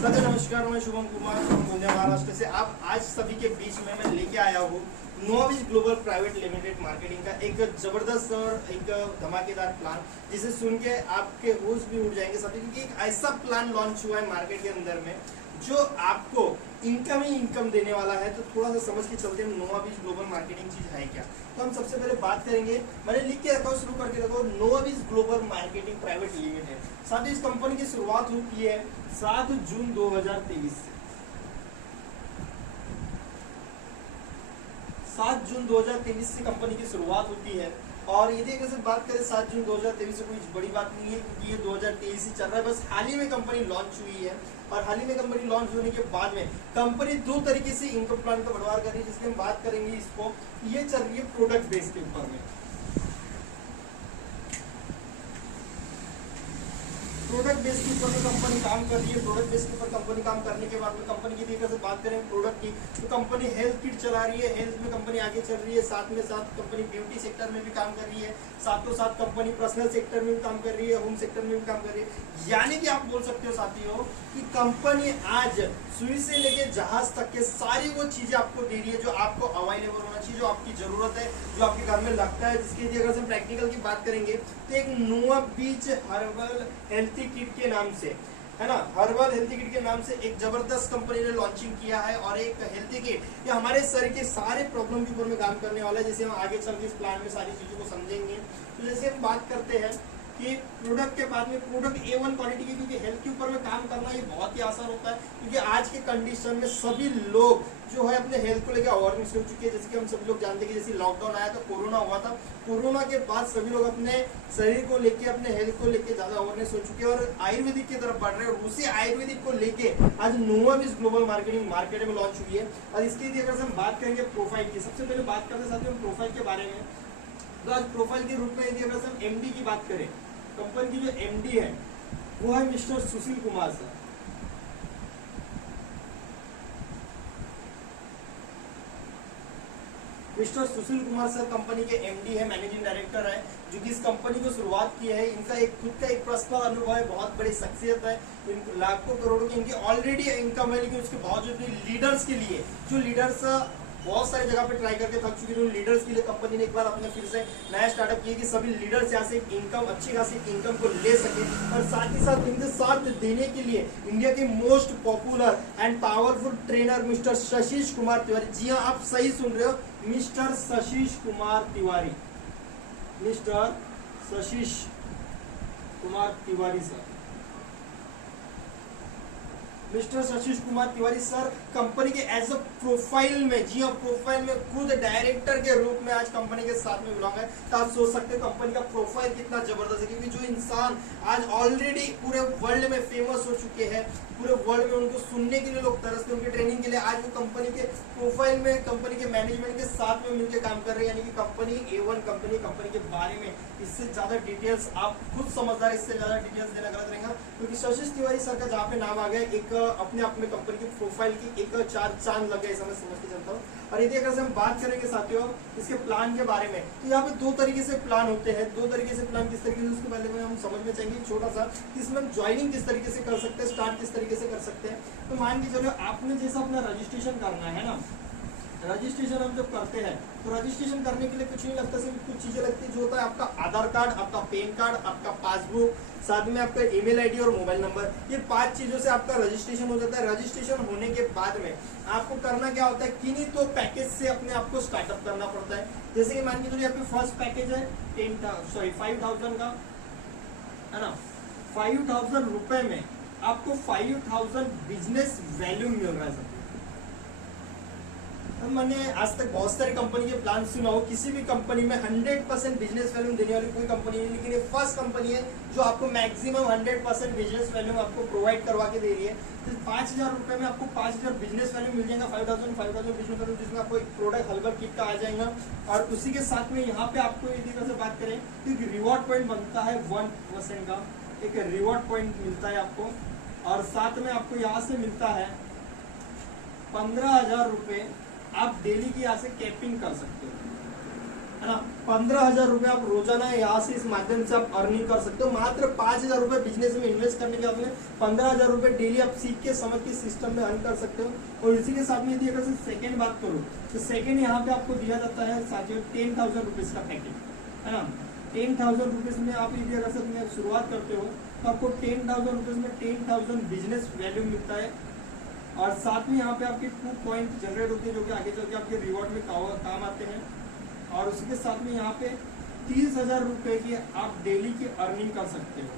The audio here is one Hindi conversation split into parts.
सभी नमस्कार, मैं शुभम कुमार गोंदिया महाराष्ट्र से। आप आज सभी के बीच में मैं लेके आया हूँ नोवाविज ग्लोबल प्राइवेट लिमिटेड मार्केटिंग का एक जबरदस्त और एक धमाकेदार प्लान, जिसे सुन के आपके होश भी उड़ जाएंगे सभी, क्योंकि एक ऐसा प्लान लॉन्च हुआ है मार्केट के अंदर में जो आपको इनकम ही इनकम देने वाला है। तो थोड़ा सा समझ के चलते हैं नोवाविज ग्लोबल मार्केटिंग चीज है क्या। तो हम सबसे पहले बात करेंगे, मैंने लिख के रखा, शुरू करके रखो, नोवाविज ग्लोबल मार्केटिंग प्राइवेट लिमिटेड। साथ ही इस कंपनी की शुरुआत हुई है 7 जून 2023 से। 7 जून 2023 से कंपनी की शुरुआत होती है। और यदि अगर बात करें 7 जून 2023 से, कोई बड़ी बात नहीं है, क्योंकि ये 2023 से चल रहा है। बस हाल ही में कंपनी लॉन्च हुई है, और हाल ही में कंपनी लॉन्च होने के बाद में कंपनी दो तरीके से इनकम प्लान का बंटवारा कर रही है, जिसके हम बात करेंगे। इसको ये चल रही है प्रोडक्ट बेस के ऊपर में। प्रोडक्ट बेस के ऊपर में कंपनी काम कर रही है। प्रोडक्ट बेस के ऊपर कंपनी काम करने के बाद में कंपनी की तरीके से बात करें प्रोडक्ट की, तो कंपनी हेल्थ किट चला रही है। हेल्थ में कंपनी आगे चल रही है। साथ में साथ कंपनी ब्यूटी सेक्टर में भी काम कर रही है। साथों साथ कंपनी पर्सनल सेक्टर में भी काम कर रही है, होम सेक्टर में भी काम कर रही है। यानी कि आप बोल सकते हो साथियों कि कंपनी आज सुई से लेके जहाज तक के सारी वो चीजें आपको दे रही है जो आपको अवेलेबल होना चाहिए, जो आपकी जरूरत है, जो आपके घर में लगता है। जिसके लिए अगर हम प्रैक्टिकल की बात करेंगे तो एक नोवाविज हर्बल हेल्थी किट के नाम से, है ना, हर्बल हेल्थी किट के नाम से एक जबरदस्त कंपनी ने लॉन्चिंग किया है। और एक हेल्थी किट ये हमारे शरीर के सारे प्रॉब्लम के ऊपर में काम करने वाला है। जैसे हम आगे चल के इस प्लान में सारी चीजों को समझेंगे। तो जैसे हम बात करते हैं कि प्रोडक्ट के बाद में प्रोडक्ट A1 क्वालिटी की, क्योंकि हेल्थ के ऊपर में काम करना ये बहुत ही आसान होता है, क्योंकि आज के कंडीशन में सभी लोग जो है अपने हेल्थ को लेकर अवेयरनेस हो चुके हैं। जैसे कि हम सभी लोग जानते हैं कि जैसे लॉकडाउन आया तो कोरोना हुआ था, कोरोना के बाद सभी लोग अपने शरीर को लेके, अपने हेल्थ को लेके ज्यादा अवेयरनेस हो चुके हैं और आयुर्वेदिक की तरफ बढ़ रहे हैं। और उसी आयुर्वेदिक को लेके आज नोवाविज ग्लोबल मार्केटिंग मार्केट में लॉन्च हुई है। और इसकी अगर हम बात करेंगे प्रोफाइल की, सबसे पहले बात करते साथियों प्रोफाइल के बारे में। तो आज प्रोफाइल के रूप में यदि अगर हम MD की बात करें, कंपनी की जो MD है वो है mister Sushil Kumar sir. Mister Sushil Kumar sir company के MD है, मैनेजिंग डायरेक्टर है, जो कि इस कंपनी को शुरुआत की है। इनका एक खुद का एक पर्सनल अनुभव है, बहुत बड़ी शख्सियत है, लाखों करोड़ों की इनकी ऑलरेडी इनकम है। लेकिन उसके बावजूद भी लीडर्स के लिए, जो लीडर्स बहुत सारी जगह पे ट्राई करके थक चुके थे, उन लीडर्स के लिए कंपनी ने एक बार अपने फिर से नया स्टार्टअप किया कि सभी लीडर्स यहाँ से इनकम, अच्छी खासी इनकम को ले सके। और साथ ही साथ इनके साथ देने के लिए इंडिया के most popular and powerful trainer mister Shashish Kumar Tiwari, जी हाँ आप सही सुन रहे हो, mister Shashish Kumar Tiwari, mister Shashish Kumar Tiwari sir, mister Shashish Kumar Tiwari sir company के एज अ प्रोफाइल में, जी हाँ प्रोफाइल में खुद डायरेक्टर के रूप में आज कंपनी के साथ में बिलोंग है। तो आप सोच सकते हो कंपनी का प्रोफाइल कितना जबरदस्त है, क्योंकि जो इंसान आज ऑलरेडी पूरे वर्ल्ड में फेमस हो चुके हैं, पूरे वर्ल्ड में उनको सुनने के लिए लोग तरसते, उनके ट्रेनिंग के लिए, आज वो कंपनी के प्रोफाइल में, कंपनी के मैनेजमेंट के साथ में मिलकर काम कर रहे हैं। यानी कि कंपनी A1 कंपनी के बारे में इससे ज्यादा डिटेल्स आप खुद समझदार, इससे ज्यादा डिटेल्स देना गलत रहेगा, क्योंकि शशिश तिवारी सर का जहाँ पे नाम आ गया, एक अपने आप में कंपनी की प्रोफाइल की एक चार चांद लग गए, ऐसा मैं समझ के चलता हूँ। और यदि अगर हम बात करेंगे साथियों इसके प्लान के बारे में, तो यहाँ पे दो तरीके से प्लान होते हैं। दो तरीके से प्लान किस तरीके से, उसके पहले में हम समझ में चाहिए छोटा सा, इसमें हम ज्वाइनिंग किस तरीके से कर सकते हैं, स्टार्ट किस तरीके से कर सकते हैं। तो मान के चलो आपने जैसा अपना रजिस्ट्रेशन करना है ना, रजिस्ट्रेशन हम जब करते हैं तो रजिस्ट्रेशन करने के लिए कुछ नहीं लगता, सिर्फ कुछ चीजें लगती है, जो होता है आपका आधार कार्ड, आपका पैन कार्ड, आपका पासबुक, साथ में आपका ईमेल आईडी और मोबाइल नंबर। ये 5 चीजों से आपका रजिस्ट्रेशन हो जाता है। रजिस्ट्रेशन होने के बाद में आपको करना क्या होता है, किन्हीं तो पैकेज से अपने आप को स्टार्टअप करना पड़ता है। जैसे कि मान के चलिए आपके फर्स्ट पैकेज है 5,000 का, है ना, 5,000 रुपए में आपको 5,000 बिजनेस वैल्यू मिल रहा है। मैंने आज तक बहुत सारी कंपनी के प्लान सुना हो, किसी भी कंपनी में 100% बिजनेस वैल्यू देने वाली कोई कंपनी नहीं, लेकिन ये फर्स्ट कंपनी है जो आपको मैक्सिमम 100% बिजनेस वैल्यू आपको प्रोवाइड करवा के दे रही है। तो 5,000 रुपए में आपको 5,000 बिजनेस वैल्यू मिल जाएगा, 5,000 बिजनेस वैल्यू, जिसमें आपको एक प्रोडक्ट हर्बल किट का आ जाएगा। और उसी के साथ में यहाँ पे आपको यदि से बात करें तो एक रिवॉर्ड पॉइंट बनता है 1% का, एक रिवॉर्ड पॉइंट मिलता है आपको। और साथ में आपको यहाँ से मिलता है 15,000 रुपए, आप डेली की यहाँ से कैपिंग कर सकते हो। है ना। 15,000 रुपए आप रोजाना यहाँ से इस माध्यम से आप अर्निंग कर सकते हो। मात्र 5,000 रुपए बिजनेस में इन्वेस्ट करने के बाद में 15,000 रुपए डेली आप सीख के समझ के सिस्टम में अर्न कर सकते हो। और इसी के साथ में यदि अगर सेकंड बात करूँ तो सेकंड यहाँ पे आपको दिया जाता है साथियों 10,000 रुपीज का पैकेज, है ना। 10,000 रुपीज में आप यदि अगर शुरुआत करते हो तो आपको 10,000 रुपीज में 10,000 बिजनेस वैल्यू मिलता है। और साथ में यहाँ पे आपके 2 पॉइंट जनरेट होते हैं जो कि आगे चल के आपके रिवॉर्ड में काम आते हैं। और उसके साथ में यहाँ पे 30,000 रुपए की आप डेली की अर्निंग कर सकते हो,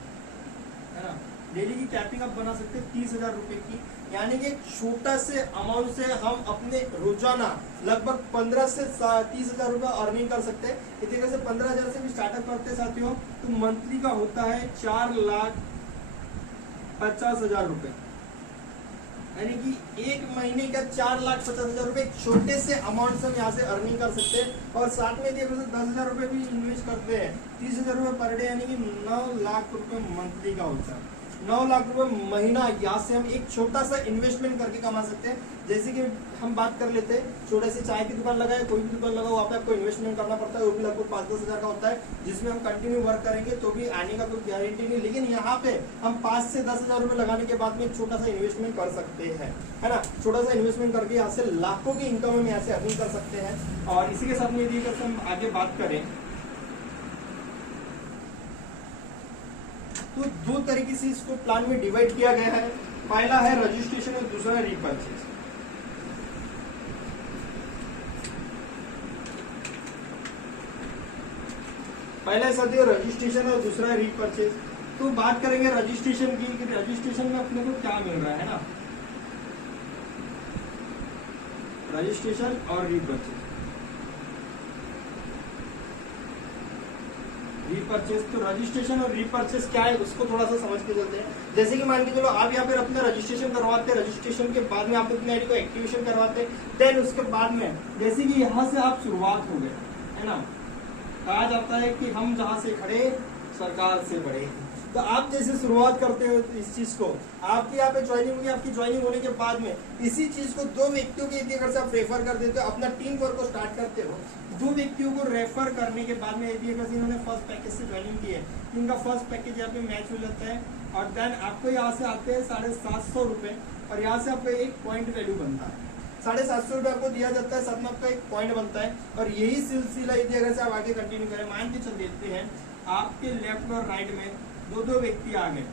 है ना। डेली की कैपिंग आप बना सकते हो 30,000 रुपए की, यानी कि छोटा से अमाउंट से हम अपने रोजाना लगभग 15 से 30,000 रुपए अर्निंग कर सकते हैं। इस तरीके से 15,000 से भी स्टार्टअप करते साथियों तो मंथली का होता है 4,50,000 रुपए, यानी कि एक महीने का 4,50,000 रुपए एक छोटे से अमाउंट से हम यहाँ से अर्निंग कर सकते हैं। और साथ में यदि 10,000 रुपए भी इन्वेस्ट करते हैं 30,000 रुपए पर डे, यानी कि 9 लाख रुपए मंथली का होता है। 9 लाख रुपए महीना यहाँ से हम एक छोटा सा इन्वेस्टमेंट करके कमा सकते हैं। जैसे कि हम बात कर लेते हैं, छोटे से चाय की दुकान लगाए, कोई भी दुकान लगाओ, वहाँ पे आपको इन्वेस्टमेंट करना पड़ता है, वो भी लगभग 5-10 हजार का होता है, जिसमें हम कंटिन्यू वर्क करेंगे तो भी आने का कोई गारंटी नहीं। लेकिन यहाँ पे हम 5 से 10 हजार रुपए लगाने के बाद में एक छोटा सा इन्वेस्टमेंट कर सकते हैं, है ना। छोटा सा इन्वेस्टमेंट करके यहाँ से लाखों की इनकम हम यहाँ से अर्निंग कर सकते हैं। और इसी के साथ में यदि हम आगे बात करें तो 2 तरीके से इसको प्लान में डिवाइड किया गया है। पहला है रजिस्ट्रेशन और दूसरा है रीपर्चेज। पहला है साथियों रजिस्ट्रेशन और दूसरा है रीपर्चेज। तो बात करेंगे रजिस्ट्रेशन की कि रजिस्ट्रेशन में अपने को क्या मिल रहा है ना, रजिस्ट्रेशन और रीपर्चेज। रीपर्चेज तो रजिस्ट्रेशन और रीपर्चेज क्या है उसको थोड़ा सा समझ के चलते हैं। जैसे कि मान के चलो आप यहाँ पे अपना रजिस्ट्रेशन करवाते हैं, रजिस्ट्रेशन के बाद में आप अपनी आईडी को एक्टिवेशन करवाते हैं, देन उसके बाद में जैसे कि यहाँ से आप शुरुआत हो गए, है ना। कहा जाता है कि हम जहाँ से खड़े सरकार से बढ़े। तो आप जैसे शुरुआत करते हो इस चीज को, आपकी यहाँ पे ज्वाइनिंग होगी, आपकी ज्वाइनिंग होने के बाद में इसी चीज को 2 व्यक्तियों के यदि अगर से आप रेफर कर देते हो, अपना टीम वर्क को स्टार्ट करते हो, 2 व्यक्तियों को रेफर करने के बाद में यदि अगर इन्होंने फर्स्ट पैकेज से ज्वाइनिंग की है, इनका फर्स्ट पैकेज यहाँ पे मैच हो जाता है। और देन आपको यहाँ से आते हैं 750 रुपए, और यहाँ से आपका एक पॉइंट वैल्यू बनता है। 750 रुपए आपको दिया जाता है, साथ में आपका एक पॉइंट बनता है। और यही सिलसिला यदि अगर से आप आगे कंटिन्यू करें, मान के चल देते हैं आपके लेफ्ट और राइट में 2 व्यक्ति आ गए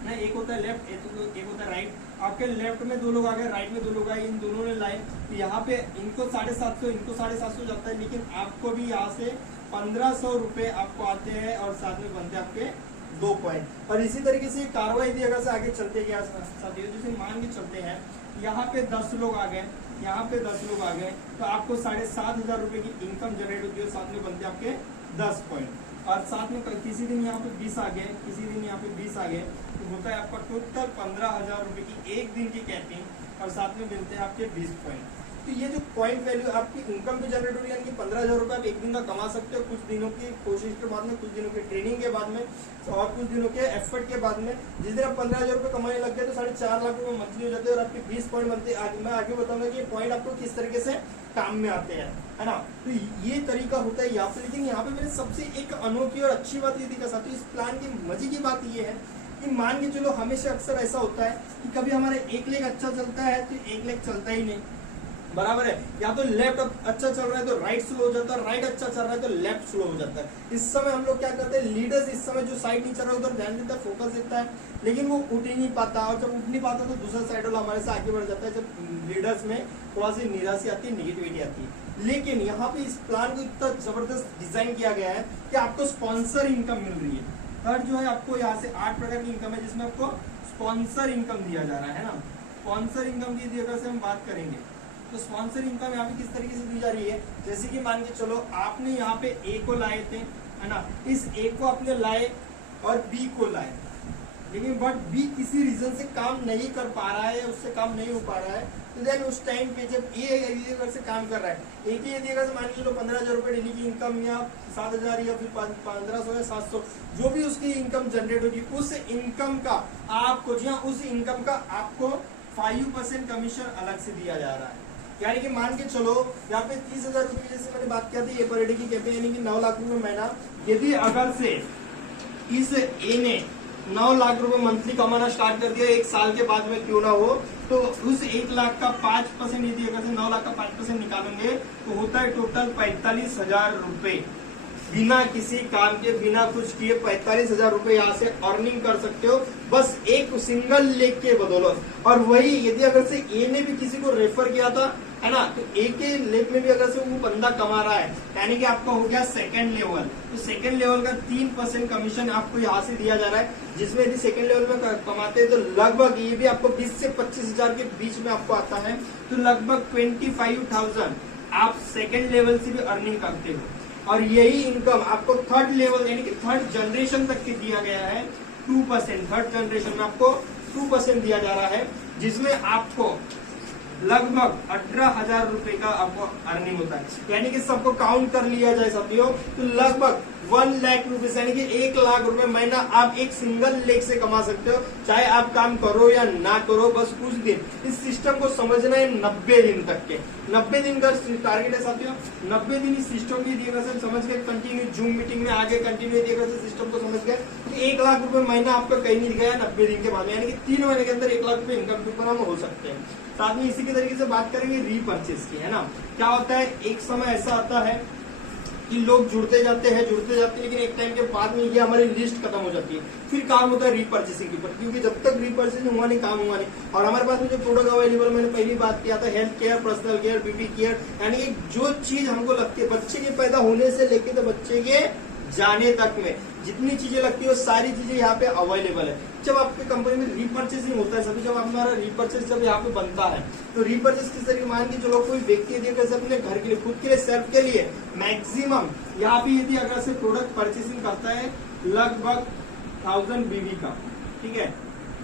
ना, एक होता है लेफ्ट, एक होता है राइट। आपके लेफ्ट में 2 लोग आ गए, राइट में 2 लोग आए, इन दोनों ने लाए, तो यहाँ पे इनको 750, इनको 750 जाता है। लेकिन आपको भी यहाँ से 1500 रुपए आपको आते हैं और साथ में बनते हैं आपके 2 पॉइंट। और इसी तरीके से कार्रवाई यदि अगर से आगे चलते गया साथियों, जैसे मान के चलते हैं यहाँ पे 10 लोग आ गए, यहाँ पे 10 लोग आ गए, तो आपको 7,500 रुपए की इनकम जनरेट होती है, साथ में बनते हैं आपके 10 पॉइंट। और साथ में किसी दिन यहाँ पे 20 आ गए, किसी दिन यहाँ पे 20 आ गए, तो होता है आपका टोटल 15,000 रुपए की एक दिन की कैपिंग, और साथ में मिलते हैं आपके 20 पॉइंट। तो ये जो पॉइंट वैल्यू आपकी इनकम भी जनरेट हो रही है, यानी कि 15,000 रुपए आप एक दिन का कमा सकते हो, कुछ दिनों की कोशिश के बाद में, कुछ दिनों की ट्रेनिंग के बाद में, और कुछ दिनों के एफर्ट के बाद में। जिस दिन आप 15,000 रुपए कमाने लग गए तो 4.5 लाख रुपए मंथली हो जाते हैं, और आपके 20 पॉइंट बनते हैं। मैं आगे बताऊंगा कि ये पॉइंट आपको किस तरीके से काम में आते हैं, है ना। तो ये तरीका होता है यहाँ पे। लेकिन यहाँ पे मेरे सबसे एक अनोखी और अच्छी बात ये दिखा साथी, इस प्लान की मजे की बात ये है कि मान के चलो हमेशा अक्सर ऐसा होता है कि कभी हमारा एक लेग अच्छा चलता है तो एक लेग चलता ही नहीं, बराबर है। या तो लेफ्ट अच्छा चल रहा है तो राइट स्लो हो जाता है, राइट अच्छा चल रहा है तो लेफ्ट स्लो हो जाता है। इस समय हम लोग क्या करते हैं, लीडर्स इस समय जो साइड नहीं चल रहा है उधर ध्यान देता है, फोकस देता है, लेकिन वो उठ ही नहीं पाता। और जब उठ नहीं पाता तो दूसरा साइड वाला हमारे से आगे बढ़ जाता है। जब लीडर्स में थोड़ा सी निराशा आती है, निगेटिविटी आती है। लेकिन यहाँ पे इस प्लान को इतना जबरदस्त डिजाइन किया गया है कि आपको स्पॉन्सर इनकम मिल रही है। थर्ड जो है आपको यहाँ से 8 प्रकार की इनकम है, जिसमें आपको स्पॉन्सर इनकम दिया जा रहा है ना। स्पॉन्सर इनकम की अगर से हम बात करेंगे तो स्पॉन्सर इनकम यहाँ पे किस तरीके से दी जा रही है, जैसे कि मान के चलो आपने यहाँ पे ए को लाए थे, है ना। इस ए को आपने लाए और बी को लाए, लेकिन बट बी किसी रीजन से काम नहीं कर पा रहा है, उससे काम नहीं हो पा रहा है। तो देन उस टाइम पे जब ए अगर से काम कर रहा है, एक ही यदि अगर मान के चलो 15,000 रुपए डेली की इनकम, या 7,000 या फिर 1500 या 700, जो भी उसकी इनकम जनरेट होगी, उस इनकम का आपको, जी हाँ, उस इनकम का आपको 5% कमीशन अलग से दिया जा रहा है। यानी कि मान के चलो यहाँ पे 30,000 रुपए की जैसे मैंने बात किया थी, ए पर डे की कैपे यानी कि 9 लाख रुपए महीना। यदि अगर से इस ए ने 9 लाख रुपए मंथली कमाना स्टार्ट कर दिया एक साल के बाद में क्यों ना हो, तो उस 1 लाख का 5% यदि अगर से 9 लाख का 5% निकालेंगे तो होता है टोटल 45,000 रुपए। बिना किसी काम के, बिना कुछ किए 45,000 रुपए यहाँ से अर्निंग कर सकते हो, बस एक सिंगल लेग के बदौलत। और वही यदि अगर से ए ने भी किसी को रेफर किया था, है ना, तो ए के लेग में भी अगर से वो बंदा कमा रहा है, यानी कि आपका हो गया सेकंड लेवल। तो सेकंड लेवल का 3% कमीशन आपको यहाँ से दिया जा रहा है, जिसमें यदि सेकंड लेवल में कमाते हैं तो लगभग ये भी आपको 20 से 25,000 के बीच में आपको आता है। तो लगभग 25,000 आप सेकंड लेवल से भी अर्निंग करते हो। और यही इनकम आपको थर्ड लेवल यानी कि थर्ड जनरेशन तक के दिया गया है 2%। थर्ड जनरेशन में आपको 2% दिया जा रहा है, जिसमें आपको लगभग 18,000 रुपए का आपको अर्निंग होता है। यानी कि सबको काउंट कर लिया जाए साथियों तो लगभग 1 लाख रुपए यानी कि 1 लाख रुपए महीना आप एक सिंगल लेग से कमा सकते हो, चाहे आप काम करो या ना करो। बस कुछ दिन इस सिस्टम को समझना है, 90 दिन तक के 90 दिन का टारगेट है साथियों। 90 दिन इस सिस्टम की दिएगा से समझ के कंटिन्यू जूम मीटिंग में आगे कंटिन्यू दिएगा से सिस्टम को समझ गए तो 1 लाख रुपए महीना आपका कहीं नहीं गया 90 दिन के बाद में, यानी कि 3 महीने के अंदर 1 लाख रुपए इनकम के ऊपर हम हो सकते हैं। साथ में इसी के तरीके से बात करेंगे रीपर्चेस की, है ना। क्या होता है, एक समय ऐसा आता है कि लोग जुड़ते जाते हैं लेकिन एक टाइम के बाद में ये हमारी लिस्ट खत्म हो जाती है। फिर काम होता है रीपर्चेसिंग के ऊपर, क्योंकि जब तक रीपर्चेसिंग हुआ नहीं काम हुआ नहीं। और हमारे पास में जो प्रोडक्ट अवेलेबल मैंने पहली बात किया था, health care, personal care, beauty care, यानी जो चीज हमको लगती है बच्चे के पैदा होने से लेके तो बच्चे के जाने तक में जितनी चीजें लगती है वो सारी चीजें यहाँ पे अवेलेबल है। जब आपके कंपनी में रीपर्चेसिंग होता है सभी, जब हमारा रीपर्चेस जब यहाँ पे बनता है तो रीपर्चेस किस तरीके मान के चलो कोई व्यक्ति यदि अगर अपने घर के लिए, खुद के लिए, सेल्फ के लिए मैक्सिमम यहाँ पे यदि अगर से प्रोडक्ट परचेसिंग करता है लगभग 1000 बीवी का, ठीक है,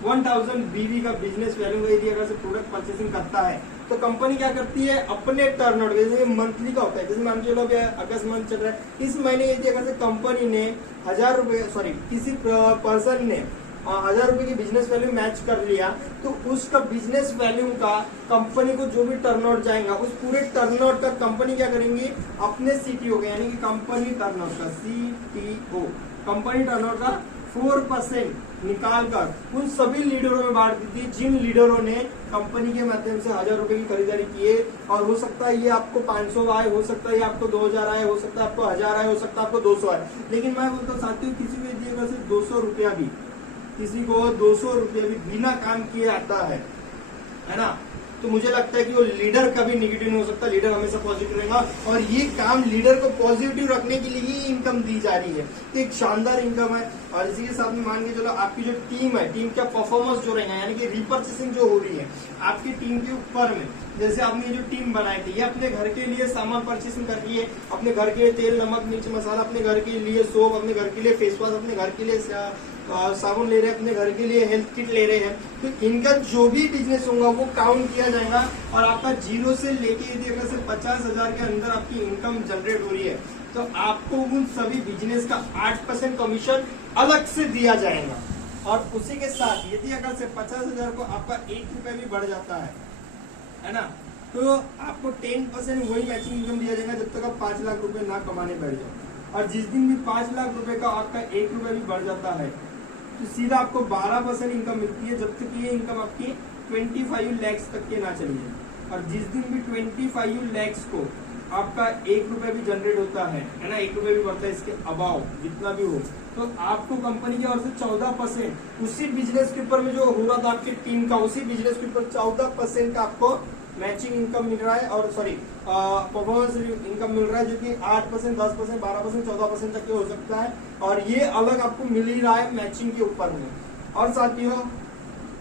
1000 बीवी का बिजनेस वैल्यू यदि अगर से प्रोडक्ट परचेसिंग करता है तो कंपनी क्या करती है अपने टर्नओवर, जैसे मंथली का होता है, जैसे मान के चलो अगस्त मंथ चल रहा है, इस महीने यदि अगर से कंपनी ने 1000 रुपए किसी पर्सन ने 1000 रुपए की बिजनेस वैल्यू मैच कर लिया तो उसका बिजनेस वैल्यू का कंपनी को जो भी टर्नओवर जाएगा उस पूरे टर्नओवर का कंपनी क्या करेंगी अपने सीटीओ के, यानी कि कंपनी टर्नओवर का सीटीओ, कंपनी टर्नओवर का 4% निकाल कर उन सभी लीडरों में बांट दी थी जिन लीडरों ने कंपनी के माध्यम से 1000 रुपए की खरीदारी की है। और हो सकता है ये आपको 500 आए, हो सकता है ये आपको 2000 आए, हो सकता है आपको 1000 आए, हो सकता है आपको 200 आए। लेकिन मैं बोलता हूँ साथियों, किसी को दिएगा सिर्फ 200 रुपया भी, किसी को 200 रुपया भी बिना काम किए आता है ना, तो मुझे लगता है कि वो लीडर कभी निगेटिव नहीं हो सकता, लीडर हमेशा पॉजिटिव रहेगा। और ये काम लीडर को पॉजिटिव रखने के लिए ही इनकम दी जा रही है, तो एक शानदार इनकम है। और इसी के साथ में मान के चलो आपकी जो टीम है, टीम का परफॉर्मेंस जो रहेगा, यानी कि रीपर्चेसिंग जो हो रही है आपकी टीम के ऊपर में, जैसे आपने जो टीम बनाई थी ये अपने घर के लिए सामान परचेसिंग कर रही है, अपने घर के लिए तेल, नमक, मिर्च, मसाला, अपने घर के लिए सोप, अपने घर के लिए फेस वॉश, अपने घर के लिए साबुन ले रहे हैं, अपने घर के लिए हेल्थ किट ले रहे हैं। तो इनका जो भी बिजनेस होगा वो काउंट किया जाएगा और आपका 0 से लेके यदि अगर से 50,000 के अंदर आपकी इनकम जनरेट हो रही है तो आपको उन सभी बिजनेस का 8% कमीशन अलग से दिया जाएगा। और उसी के साथ यदि अगर से 50,000 को आपका 1 रुपया भी बढ़ जाता है ना, तो आपको 10% वही मैचिंग इनकम दिया जाएगा जब तक आप 5 लाख रुपए ना कमाने बैठ जाओ। और जिस दिन भी 5 लाख रुपए का आपका 1 रुपया भी बढ़ जाता है तो सीधा आपको 12% इनकम मिलती है, जब तक ये इनकम आपकी 25 लैक्स तक के ना चली जाए। और जिस दिन भी 25 लैक्स को आपका 1 रुपया भी जनरेट होता है ना, 1 रुपया भी बढ़ता है इसके अबाव जितना भी हो, तो आपको कंपनी की ओर से 14% उसी बिजनेस के ऊपर में जो हो रहा था आपकी टीम का, उसी बिजनेस के ऊपर 14% का आपको मैचिंग इनकम मिल रहा है, और परफॉर्मेंस इनकम मिल रहा है, जो कि 8%, 10%, 12%, 14% तक के हो सकता है। और ये अलग आपको मिल ही रहा है मैचिंग के ऊपर में। और साथियों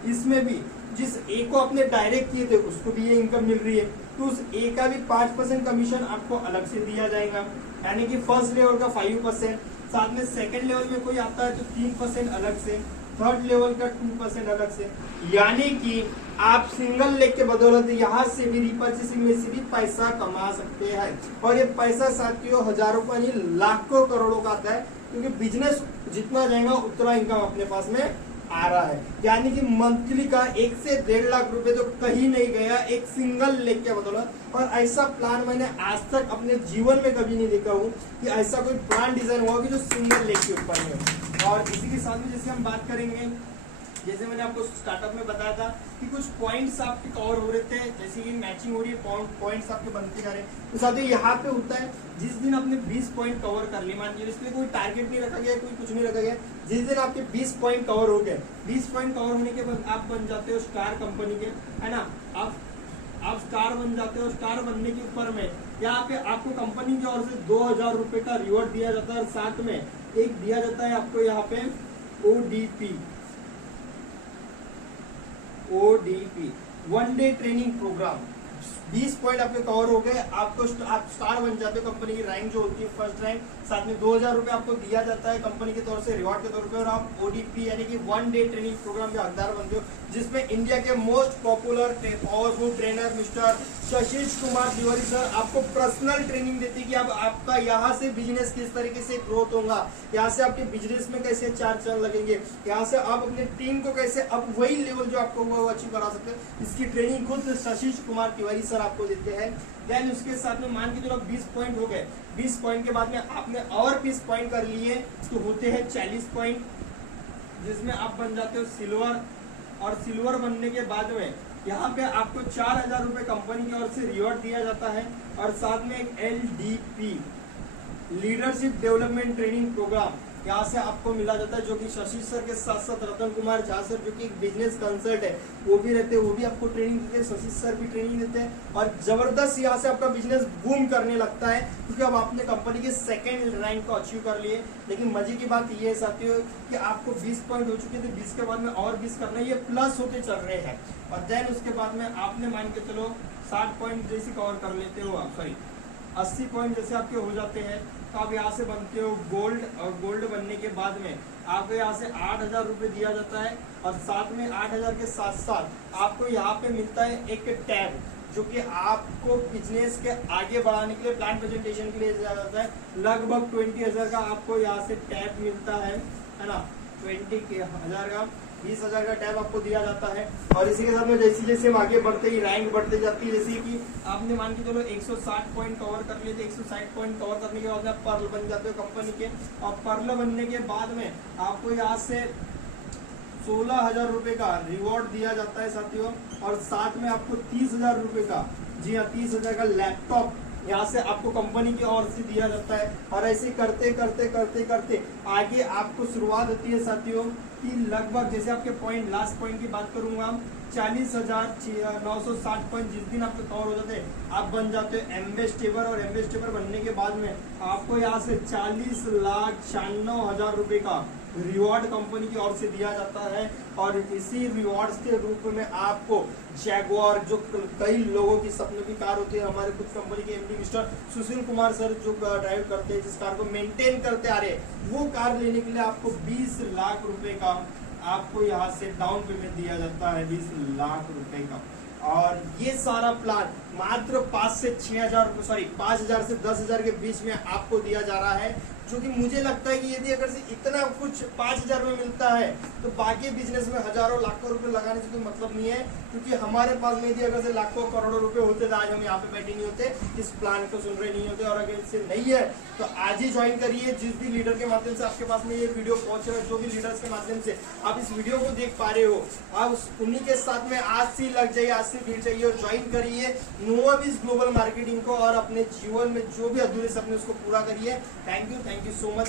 इसमें भी जिस ए को आपने डायरेक्ट किए थे उसको भी ये इनकम मिल रही है, तो उस ए का भी 5% कमीशन आपको अलग से दिया जाएगा, यानी कि फर्स्ट लेवल का 5%, साथ में सेकंड लेवल में कोई आता है तो 3% अलग से, थर्ड लेवल का 2% अलग से। यानी कि आप सिंगल लेग के बदौलत यहाँ से भी रीपर्चेसिंग में से भी पैसा कमा सकते हैं। और ये पैसा साथियों हजारों का नहीं लाखों करोड़ों का आता है, क्योंकि बिजनेस जितना जाएगा उतना इनकम अपने पास में आ रहा है, यानी कि मंथली का 1 से 1.5 लाख रुपए तो कहीं नहीं गया एक सिंगल लेग के बदौलत। और ऐसा प्लान मैंने आज तक अपने जीवन में कभी नहीं देखा हूँ कि ऐसा कोई प्लान डिजाइन हुआ कि जो सिंगल लेग के ऊपर है। और इसी के साथ में जैसे हम बात करेंगे, जैसे मैंने आपको स्टार्टअप में बताया था कि कुछ पॉइंट्स आपके कवर हो रहे थे, जैसे कि मैचिंग हो रही है, पॉइंट्स आपके बनते जा रहे हैं। तो साथ ही यहाँ पे होता है जिस दिन आपने 20 पॉइंट कवर कर लिए, मान लीजिए इसके लिए कोई टारगेट नहीं रखा गया, कोई कुछ नहीं रखा गया, जिस दिन आपके 20 पॉइंट कवर हो गए, 20 पॉइंट कवर होने के बाद आप बन जाते हो स्टार कंपनी के, है ना। आप स्टार बन जाते हो। स्टार बनने के ऊपर में यहाँ पे आपको कंपनी की ओर से 2000 रुपए का रिवॉर्ड दिया जाता है, और साथ में एक दिया जाता है आपको यहाँ पे ODP 1 day training program. 20 point आपके कवर हो गए, आप स्टार बन जाते हो, कंपनी की रैंक जो होती है फर्स्ट रैंक, साथ में 2000 रुपए आपको दिया जाता है कंपनी के तौर से रिवॉर्ड के तौर पे, और आप ODP यानी कि 1 डे ट्रेनिंग प्रोग्राम के हकदार बनते हो, जिसमें इंडिया के most popular powerful trainer mister Shashish Kumar Tiwari sir आपको पर्सनल ट्रेनिंग देती है कि अब आपका यहाँ से बिजनेस किस तरीके से ग्रोथ होगा, यहाँ से आपके बिजनेस में कैसे 4 चांद लगेंगे, यहाँ से आप अपने टीम को कैसे अब वही लेवल जो आपको वो अचीव करा सकते हैं। इसकी ट्रेनिंग खुद शशिश कुमार तिवारी सर आपको देते हैं। देन उसके साथ में मान के चलो 20 पॉइंट हो गए, 20 पॉइंट के बाद में आपने और 20 पॉइंट कर लिए तो होते हैं 40 पॉइंट, जिसमें आप बन जाते हो सिल्वर। और सिल्वर बनने के बाद में यहाँ पे आपको 4000 रुपए कंपनी की ओर से रिवॉर्ड दिया जाता है, और साथ में एक LDP leadership development training program यहाँ से आपको मिला जाता है, जो कि शशि सर के साथ साथ रतन कुमार झा सर जो कि एक बिजनेस कंसल्ट है वो भी रहते हैं, वो भी आपको ट्रेनिंग देते हैं, शशि सर भी ट्रेनिंग देते हैं। और जबरदस्त यहाँ से आपका बिजनेस बूम करने लगता है, क्योंकि अब आपने कंपनी के 2nd रैंक को अचीव कर लिए। लेकिन मजे की बात ये है साथियों कि आपको 20 पॉइंट हो चुके थे, 20 के बाद में और 20 करना है, ये प्लस होते चल रहे हैं। और देन उसके बाद में आपने मान के चलो 60 पॉइंट जैसे कवर कर लेते हो आप, सॉरी 80 पॉइंट जैसे आपके हो जाते हैं, तो आप यहाँ से बनते हो गोल्ड। और गोल्ड बनने के बाद में आपको यहाँ से 8000 रुपये दिया जाता है, और साथ में 8000 के साथ साथ आपको यहाँ पे मिलता है एक टैब, जो कि आपको बिजनेस के आगे बढ़ाने के लिए प्लान प्रेजेंटेशन के लिए दिया जाता है। लगभग 20,000 का आपको यहाँ से टैब मिलता है ना, 20,000 का 20,000 का टैब आपको दिया जाता है। और इसी के साथ में जैसे जैसे हम आगे बढ़ते ही रैंक बढ़ते जाती है, जैसे कि आपने मान के चलो 160 पॉइंट कवर कर लिए थे, 160 पॉइंट कवर करने के बाद आप पर्ल बन जाते हो कंपनी के, और पर्ल बनने के बाद में आपको यहाँ से 16,000 रुपए का रिवॉर्ड दिया जाता है साथियों, और साथ में आपको 30,000 रुपए का, जी हाँ 30,000 का लैपटॉप यहाँ से आपको कंपनी की ओर से दिया जाता है। और ऐसे करते करते करते करते आगे आपको शुरुआत होती है साथियों कि लगभग जैसे आपके पॉइंट, लास्ट पॉइंट की बात करूंगा, 40,960 पॉइंट जिस दिन आपके कवर हो जाते हैं आप बन जाते हो एम्बेसडर। और एम्बेसडर बनने के बाद में आपको यहाँ से 40,96,000 रुपए का रिवॉर्ड कंपनी की ओर से दिया जाता है। और इसी रिवॉर्ड्स के रूप में आपको जैगुआर, जो कई लोगों की सपने की कार होती है, हमारे कुछ कंपनी के MD mister Sushil Kumar sir जो ड्राइव करते हैं, जिस कार को मेंटेन करते आ रहे हैं, वो कार लेने के लिए आपको 20 लाख रुपए का आपको यहाँ से डाउन पेमेंट दिया जाता है, 20 लाख रुपए का। और ये सारा प्लान मात्र 5 से 10,000 के बीच में आपको दिया जा रहा है, जो कि मुझे लगता है कि यदि अगर से इतना कुछ 5,000 में मिलता है तो बाकी बिजनेस में हजारों लाखों रुपए लगाने से कोई मतलब नहीं है। क्योंकि हमारे पास में यदि अगर से लाखों करोड़ों रुपए होते तो आज हम यहाँ पे बैठे नहीं होते, इस प्लान को सुन रहे नहीं होते। और अगर इससे नहीं है तो आज ही ज्वाइन करिए। जिस भी लीडर के माध्यम से आपके पास में ये वीडियो पहुंचे हुए, जो भी लीडर्स के माध्यम से आप इस वीडियो को देख पा रहे हो, आप उन्हीं के साथ में आज से लग जाइए, आज से भिड़ जाइए और ज्वाइन करिए नोवाबीज ग्लोबल मार्केटिंग को, और अपने जीवन में जो भी अधूरे सपने उसको पूरा करिए। Thank you so much.